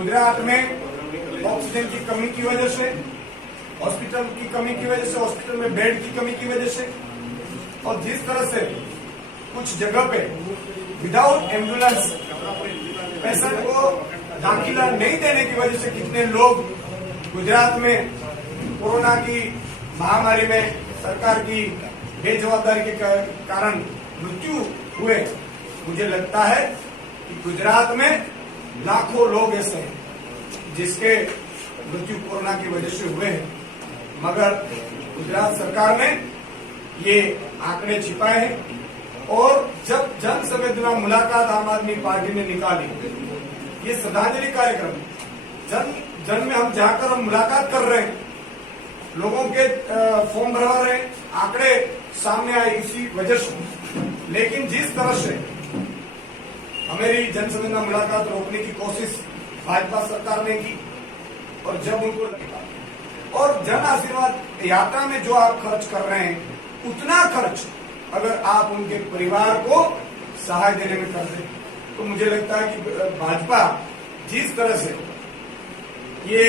गुजरात में ऑक्सीजन की कमी की वजह से, हॉस्पिटल की कमी की वजह से, हॉस्पिटल में बेड की कमी की वजह से, और जिस तरह से कुछ जगह पे विदाउट एम्बुलेंस पेशेंट को दाखिला नहीं देने की वजह से कितने लोग गुजरात में कोरोना की महामारी में सरकार की बेजवाबदारी के कारण मृत्यु हुए। मुझे लगता है कि गुजरात में लाखों लोग ऐसे हैं जिसके मृत्यु कोरोना की वजह से हुए हैं, मगर गुजरात सरकार ने ये आंकड़े छिपाए हैं। और जब जन संवेदना मुलाकात आम आदमी पार्टी ने निकाली, ये श्रद्धांजलि कार्यक्रम जन में हम जाकर हम मुलाकात कर रहे हैं, लोगों के फॉर्म भरवा रहे हैं, आंकड़े सामने आए इसी वजह से। लेकिन जिस तरह से हमारी जन संवेदना मुलाकात रोकने की कोशिश भाजपा सरकार ने की, और जब उनको लगा और जन आशीर्वाद यात्रा में जो आप खर्च कर रहे हैं, उतना खर्च अगर आप उनके परिवार को सहाय देने में कर दें, तो मुझे लगता है कि भाजपा जिस तरह से ये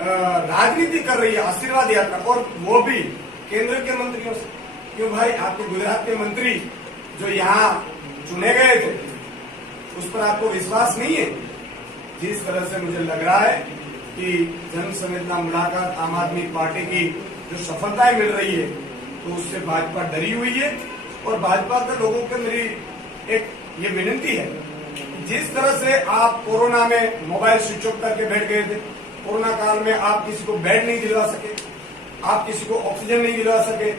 राजनीति कर रही है आशीर्वाद यात्रा, और वो भी केंद्र के मंत्रियों से, क्यों भाई आपके गुजरात के मंत्री जो यहाँ चुने गए थे उस पर आपको विश्वास नहीं है। जिस तरह से मुझे लग रहा है कि जन संवेदना मुलाकात आम आदमी पार्टी की जो सफलताएं मिल रही है, तो उससे भाजपा डरी हुई है। और भाजपा के लोगों के मेरी एक ये विनती है, जिस तरह से आप कोरोना में मोबाइल स्विच ऑफ करके बैठ गए थे, कोरोना काल में आप किसी को बेड नहीं दिलवा सके, आप किसी को ऑक्सीजन नहीं दिलवा सके,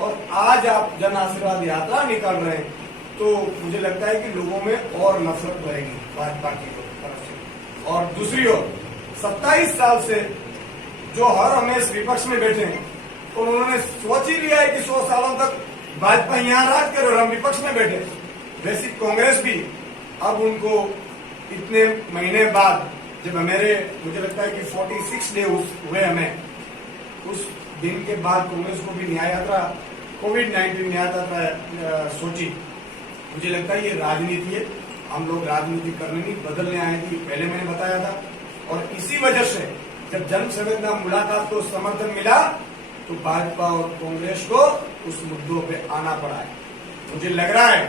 और आज आप जन आशीर्वाद यात्रा निकाल रहे हैं, तो मुझे लगता है कि लोगों में और नफरत रहेगी भाजपा की तरफ से। और दूसरी ओर 27 साल से जो हर हमेश विपक्ष में बैठे हैं, तो उन्होंने सोच ही लिया है कि 100 सालों तक भाजपा यहाँ राज करे और हम विपक्ष में बैठे। वैसे कांग्रेस भी अब उनको इतने महीने बाद, जब मुझे लगता है कि 46 डे हुए हमें, उस दिन के बाद कांग्रेस को भी न्याय यात्रा, कोविड-19 न्याय यात्रा सोची। मुझे लगता है ये राजनीति है, हम लोग राजनीति करने नहीं बदलने आए थे, पहले मैंने बताया था। और इसी वजह से जब जन संवेदना मुलाकात को समर्थन मिला, तो भाजपा और कांग्रेस को उस मुद्दों पे आना पड़ा है। मुझे लग रहा है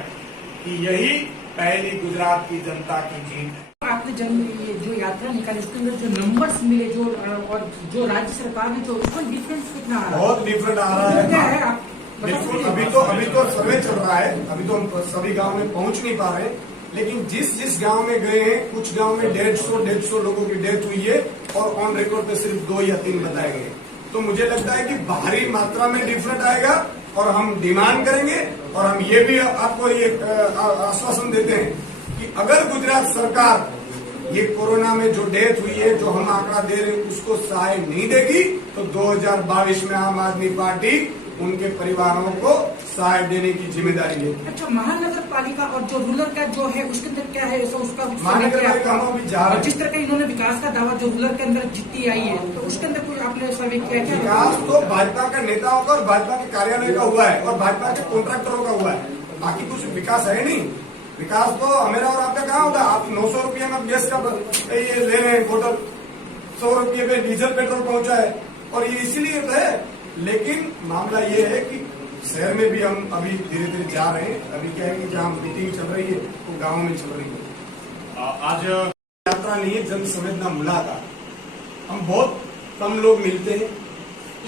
कि यही पहली गुजरात की जनता की जीत है। आपने जब ये जो यात्रा निकाली, उसके अंदर जो नंबर्स मिले, जो और जो राज्य सरकार ने, जो उसका डिफरेंस कितना आ रहा है? बहुत डिफरेंट आ रहा है। क्या है बिल्कुल, अभी तो सर्वे चल रहा है, अभी तो हम सभी गांव में पहुंच नहीं पा रहे, लेकिन जिस गांव में गए हैं, कुछ गांव में 150 लोगों की डेथ हुई है, और ऑन रिकॉर्ड पे सिर्फ 2 या 3 बताए गए। तो मुझे लगता है कि भारी मात्रा में डिफरेंट आएगा, और हम डिमांड करेंगे, और हम ये भी आपको ये आश्वासन देते हैं कि अगर गुजरात सरकार ये कोरोना में जो डेथ हुई है, जो हम आंकड़ा दे रहे हैं, उसको सहाय नहीं देगी, तो 2022 में आम आदमी पार्टी उनके परिवारों को सहाय देने की जिम्मेदारी है। अच्छा, महानगर पालिका और जो रूरल का जो है, उसके अंदर क्या है ऐसा? उसका महानगर पालिका हम अभी जा रहे हैं। जिस तरह का इन्होंने विकास का दावा जो रूरल के अंदर जीती आई है, तो उसके अंदर कोई आपने सर्वे किया क्या? विकास तो भाजपा के नेताओं का और भाजपा के कार्यालय का हुआ है, और भाजपा के कॉन्ट्रैक्टरों का हुआ है, बाकी कुछ विकास है नहीं। विकास तो हमारा और आपका कहाँ होगा? आप 900 रुपये में गैस का ये ले रहे हैं बोतल, 100 रुपये पे डीजल पेट्रोल पहुंचा है, और ये इसीलिए तो है। लेकिन मामला ये है कि शहर में भी हम अभी धीरे धीरे जा रहे हैं। अभी क्या है कि जहाँ मीटिंग चल रही है, वो गाँव में चल रही है। आज यात्रा नहीं है, जन संवेदना मुलाकात। हम बहुत कम लोग मिलते हैं,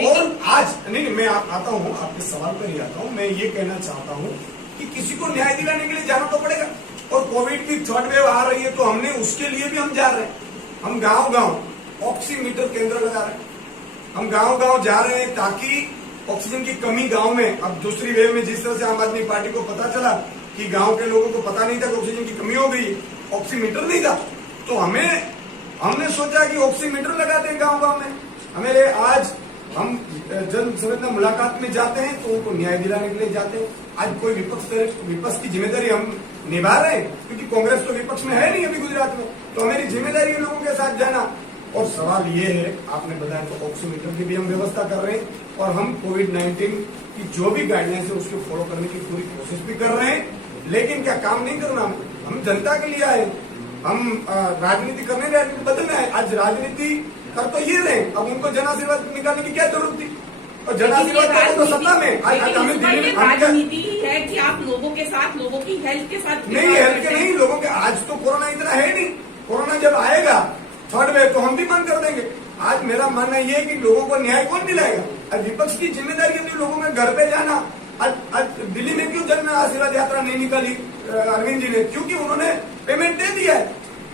और आज नहीं, मैं आता हूँ आपके सवाल पर ही आता हूँ। मैं ये कहना चाहता हूँ कि किसी को न्याय दिलाने के लिए जाना तो पड़ेगा, और कोविड की 3rd वेव आ रही है, तो हमने उसके लिए भी हम जा रहे हैं। हम गांव ऑक्सीमीटर केंद्र लगा रहे हैं, हम गांव जा रहे हैं, ताकि ऑक्सीजन की कमी गांव में, अब दूसरी वेव में जिस तरह से आम आदमी पार्टी को पता चला कि गांव के लोगों को पता नहीं था कि ऑक्सीजन की कमी हो गई, ऑक्सीमीटर नहीं था, तो हमने सोचा कि ऑक्सीमीटर लगाते हैं गांव में। हमें आज हम जन संवेदना मुलाकात में जाते हैं, तो उनको न्याय दिलाने के लिए जाते हैं। आज कोई विपक्ष की जिम्मेदारी हम निभा रहे हैं, क्योंकि कांग्रेस तो विपक्ष में है नहीं अभी गुजरात में, तो हमारी जिम्मेदारी है लोगों के साथ जाना। और सवाल ये है, आपने बताया तो ऑक्सीमीटर की भी हम व्यवस्था कर रहे हैं, और हम कोविड-19 की जो भी गाइडलाइंस है उसको फॉलो करने की पूरी कोशिश भी कर रहे हैं। लेकिन क्या काम नहीं करना? हम जनता के लिए आए, हम राजनीति करने राजनीति बदलना है। आज राजनीति कर तो ये रहे, अब उनको जन आशीर्वाद निकालने की क्या जरूरत थी? और जन आशीर्वाद करे तो सत्ता में आज हमें दिल्ली में राजनीति है कि आप लोगों के साथ, लोगों की हेल्थ के साथ नहीं, हेल्थ के नहीं, लोगों के आज तो कोरोना इतना है नहीं। कोरोना जब आएगा थर्ड वेव तो हम भी बंद कर देंगे। आज मेरा मानना ये है कि लोगों को न्याय कौन दिलाएगा? आज विपक्ष की जिम्मेदारी है लोगों में घर पे जाना। आज दिल्ली में क्यों जन आशीर्वाद यात्रा नहीं निकाली अरविंद जी ने? क्योंकि उन्होंने पेमेंट दे दिया है,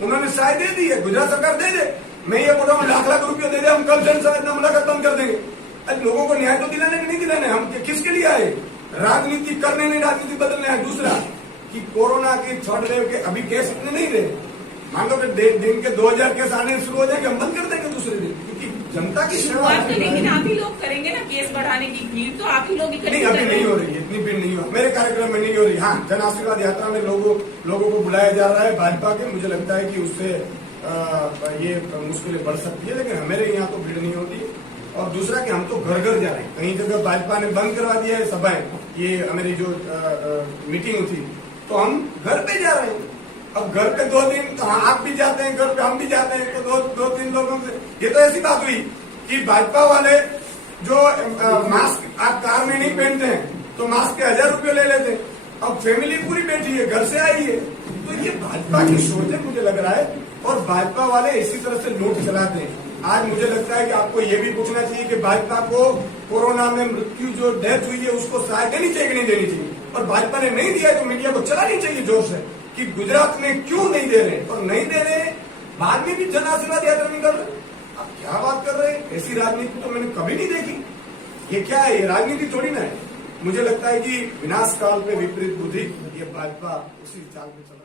उन्होंने सहाय दे दी है, गुजरात सरकार दे दे। मैं ये बोल रहा हूँ लाख लाख रुपये दे दे, हम कल जन मुलाकात बंद कर देंगे। आज लोगों को न्याय तो दिलाने कि नहीं दिलाने? हम किसके लिए आए? राजनीति करने नहीं, राजनीति बदलने है। दूसरा कि कोरोना की थर्ड वेव के अभी केस इतने नहीं रहे, मान लो कि दिन के 2000 केस आने शुरू हो जाएंगे, हम बंद कर देंगे दूसरे दिन, क्योंकि जनता की सेवा शुरुआत तो लेकिन आप ही लोग करेंगे ना केस बढ़ाने की। भीड़ तो आप ही लोग नहीं, अभी नहीं हो रही है, इतनी भीड़ नहीं हो, मेरे कार्यक्रम में नहीं हो रही। हाँ, जन आशीर्वाद यात्रा में लोगों को बुलाया जा रहा है भाजपा के, मुझे लगता है कि उससे ये मुश्किलें बढ़ सकती है, लेकिन हमारे यहाँ तो भीड़ नहीं होती। और दूसरा कि हम तो घर घर जा रहे हैं, कहीं जगह भाजपा ने बंद करवा दिया है सभाएं, ये हमारी जो मीटिंग थी, तो हम घर पे जा रहे हैं। अब घर पे 2 दिन तो आप भी जाते हैं, घर पे हम भी जाते हैं, तो दो तीन लोगों से ये तो ऐसी बात हुई कि भाजपा वाले जो मास्क आप कार में नहीं पहनते हैं तो मास्क के 1000 रुपये ले लेते हैं। अब फैमिली पूरी बैठी है, घर से आई है, तो ये भाजपा की सोच है मुझे लग रहा है। और भाजपा वाले इसी तरह से लूट चलाते हैं। आज मुझे लगता है कि आपको ये भी पूछना चाहिए कि भाजपा को कोरोना में मृत्यु जो डेथ हुई है उसको सहायता देनी चाहिए कि नहीं देनी चाहिए? और भाजपा ने नहीं दिया तो मीडिया को चलानी चाहिए जोर से कि गुजरात में क्यों नहीं दे रहे, और नहीं दे रहे बाद में भी जन आशीर्वाद यात्रा नहीं कर रहे। आप क्या बात कर रहे हैं? ऐसी राजनीति तो मैंने कभी नहीं देखी। ये क्या है? ये राजनीति थोड़ी ना है। मुझे लगता है कि विनाश काल पे विपरीत बुद्धि, ये भाजपा उसी चाल पे चल